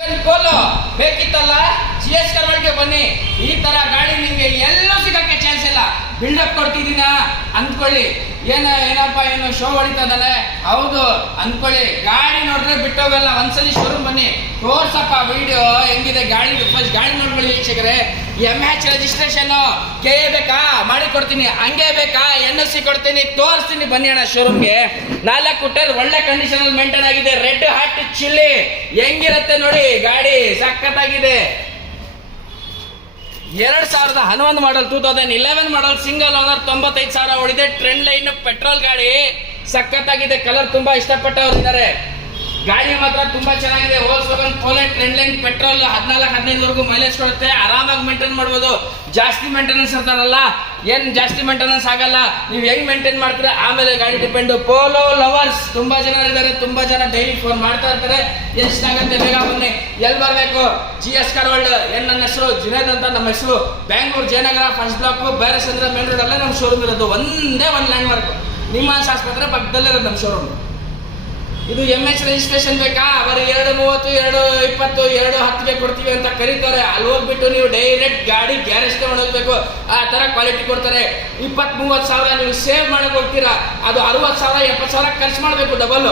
Polo ಬೇಕಿತ್ತಲ್ಲ, GS ಕರ್ವಾಡ್ಗೆ ಬನ್ನಿ. ಈ ತರ ಗಾಡಿ ನಿಮ್ಗೆ ಎಲ್ಲೂ ಸಿಗಕ್ಕೆ ಚಾನ್ಸ್ ಇಲ್ಲ. ಬಿಲ್ಡಪ್ ಕೊಡ್ತಿದ್ದೀನ ಅಂದ್ಕೊಳ್ಳಿ, ಏನೋ ಶೋ ಹೊಡಿತದಲ್ಲ, ಹೌದು ಅಂದ್ಕೊಳ್ಳಿ. ಗಾಡಿ ನೋಡಿದ್ರೆ ಬಿಟ್ಟೋಗಲ್ಲ. ಒಂದ್ಸಲಿ ಶೋರೂಮ್ ಬನ್ನಿ, ತೋರ್ಸಪ್ಪ ವಿಡಿಯೋ ಹೆಂಗಿದೆ ಗಾಡಿ. ಫಸ್ಟ್ ಗಾಡಿ ನೋಡ್ಕೊಳ್ಳಿ ವೀಕ್ಷಕರೇ. MH ರಿಜಿಸ್ಟ್ರೇಷನ್ ಕೆ ಬೇಕಾ ಮಾಡಿ ಕೊಡ್ತೀನಿ, ಹಂಗೆ ಬೇಕಾ NSC ಕೊಡ್ತೀನಿ, ತೋರಿಸ್ತೀನಿ ಬನ್ನಿ ಅಣ್ಣ ಶೋರೂಮ್ಗೆ. 4 ಟೈರ್ ಒಳ್ಳೆ ಕಂಡೀಷನ್ ಅಲ್ಲಿ ಮೇಂಟೈನ್ ಆಗಿದೆ. ರೆಡ್ ಹಾಟ್ ಚಿಲ್ಲಿ ಹೆಂಗಿರುತ್ತೆ ನೋಡಿ ಗಾಡಿ, ಸಖತ್ತಾಗಿದೆ. 2011 ಮಾಡಲ್, 2011 ಮಾಡಲ್, ಸಿಂಗಲ್ ಓನರ್, 95,000 ಓಡಿದೆ. ಟ್ರೆಂಡ್ ಲೈನ್ ಪೆಟ್ರೋಲ್ ಗಾಡಿ, ಸಖತ್ತಾಗಿದೆ. ಕಲರ್ ತುಂಬಾ ಇಷ್ಟಪಟ್ಟವ್ರು ಇದ್ದಾರೆ. ಗಾಡಿ ಮಾತ್ರ ತುಂಬಾ ಚೆನ್ನಾಗಿದೆ. ವೋಲ್ಕ್ಸ್ವ್ಯಾಗನ್ ಪೋಲೋ ಟ್ರೆಂಡ್ ಲೈನ್ ಪೆಟ್ರೋಲ್ 14-15 ವರೆಗೂ ಮೈಲೇಜ್ ಕೊಡುತ್ತೆ. ಆರಾಮಾಗಿ ಮೇಂಟೈನ್ ಮಾಡ್ಬೋದು. ಜಾಸ್ತಿ ಮೇಂಟೆನೆನ್ಸ್ ಇರ್ತಾರಲ್ಲ, ಏನ್ ಜಾಸ್ತಿ ಮೇಂಟೆನೆನ್ಸ್ ಆಗಲ್ಲ. ನೀವು ಹೆಂಗ್ ಮೇಂಟೈನ್ ಮಾಡ್ತೀರಾ ಆಮೇಲೆ ಗಾಡಿ ಡಿಪೆಂಡ್. ಪೋಲೋ ಲವರ್ಸ್ ತುಂಬಾ ಜನ ಇದ್ದಾರೆ, ತುಂಬಾ ಜನ ಡೈಲಿ ಫೋನ್ ಮಾಡ್ತಾ ಇರ್ತಾರೆ. ಎಷ್ಟಾಗತ್ತೆ ಬೇಗ ಬನ್ನಿ. ಎಲ್ಲಿ ಬರ್ಬೇಕು? GS car world. ನನ್ನ ಹೆಸರು ಜುನೇದ್ ಅಂತ, ನಮ್ಮ ಹೆಸರು Bangalore Jayanagar first block Byrasandra main road ಅಲ್ಲೇ ನಮ್ಮ ಶೋರೂಮ್ ಇರೋದು. ಒಂದೇ ಒಂದು ಲ್ಯಾಂಡ್ ಮಾರ್ಕ್, ನಿಮ್ಹಾನ್ಸ್ ಆಸ್ಪತ್ರೆ ಪಕ್ಕದಲ್ಲಿರೋದು ನಮ್ಮ ಶೋರೂಮ್. ಇದು MH ರಿಜಿಸ್ಟ್ರೇಷನ್ ಬೇಕಾ? ಬರೀ 230, 220, 210 ಕೊಡ್ತೀವಿ ಅಂತ ಕರೀತಾರೆ. ಅಲ್ಲಿ ಹೋಗ್ಬಿಟ್ಟು ನೀವು ಡೈರೆಕ್ಟ್ ಗಾಡಿ ಗ್ಯಾರೇಜ್ ಹೋಗ್ಬೇಕು. ಆ ತರ ಕ್ವಾಲಿಟಿ ಕೊಡ್ತಾರೆ. 20-30 ಸಾವಿರ ನೀವು ಸೇವ್ ಮಾಡಕ್ ಹೋಗ್ತೀರಾ, ಅದು 60,000 70,000 ಖರ್ಚು ಮಾಡಬೇಕು ಡಬಲ್.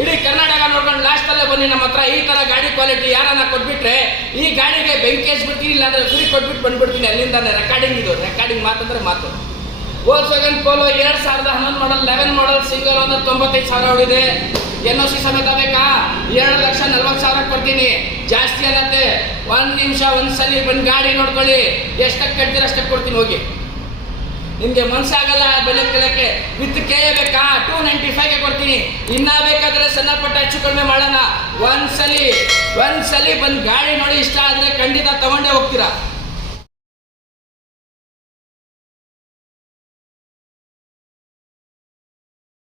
ಇಡೀ ಕರ್ನಾಟಕ ನೋಡ್ಕೊಂಡು ಲಾಸ್ಟ್ ಅಲ್ಲೇ ಬನ್ನಿ ನಮ್ಮ ಹತ್ರ. ಈ ತರ ಗಾಡಿ ಕ್ವಾಲಿಟಿ ಯಾರನ್ನ ಕೊಟ್ಬಿಟ್ರೆ ಈ ಗಾಡಿಗೆ ಬೆಂಕಿ ಹಚ್ಬಿಡ್ತೀನಿ, ಇಲ್ಲಾಂದ್ರೆ ಫ್ರೀ ಕೊಟ್ಬಿಟ್ಟು ಬಂದ್ಬಿಡ್ತೀನಿ. ಅಲ್ಲಿಂದಾನೆ ರೆಕಾರ್ಡಿಂಗ್, ಇದು ರೆಕಾರ್ಡಿಂಗ್ ಮಾತಂದ್ರೆ ಮಾತು. ವೋಲ್ಕ್ಸ್ವ್ಯಾಗನ್ ಪೋಲೋ 2011 ಮಾಡಲ್, 11 ಮಾಡಲ್, ಸಿಂಗಲ್ ಓನರ್, 95,000 ಓಡಿದೆ. NOC ಸಮೇತ ಬೇಕಾ? 2,40,000 ಕೊಡ್ತೀನಿ. ಜಾಸ್ತಿ ಅನ್ನತ್ತೆ. 1 ನಿಮಿಷ ಒಂದ್ಸಲಿ ಬಂದು ಗಾಡಿ ನೋಡ್ಕೊಳ್ಳಿ. ಎಷ್ಟಕ್ಕೆ ಕಟ್ತೀರ ಅಷ್ಟಕ್ಕೆ ಕೊಡ್ತೀನಿ. ಹೋಗಿ, ನಿಮ್ಗೆ ಮನ್ಸಾಗಲ್ಲ ಬೆಲೆ ಕೇಳಕ್ಕೆ. ವಿತ್ ಕೆ ಬೇಕಾ? 295ಗೆ ಕೊಡ್ತೀನಿ. ಇನ್ನ ಬೇಕಾದ್ರೆ ಸಣ್ಣ ಪಟ್ಟ ಹೆಚ್ಚು ಕಡಿಮೆ ಮಾಡೋಣ. ಒಂದ್ಸಲಿ ಬಂದು ಗಾಡಿ ನೋಡಿ, ಇಷ್ಟ ಆದ್ರೆ ಖಂಡಿತ ತಗೊಂಡೇ ಹೋಗ್ತೀರಾ.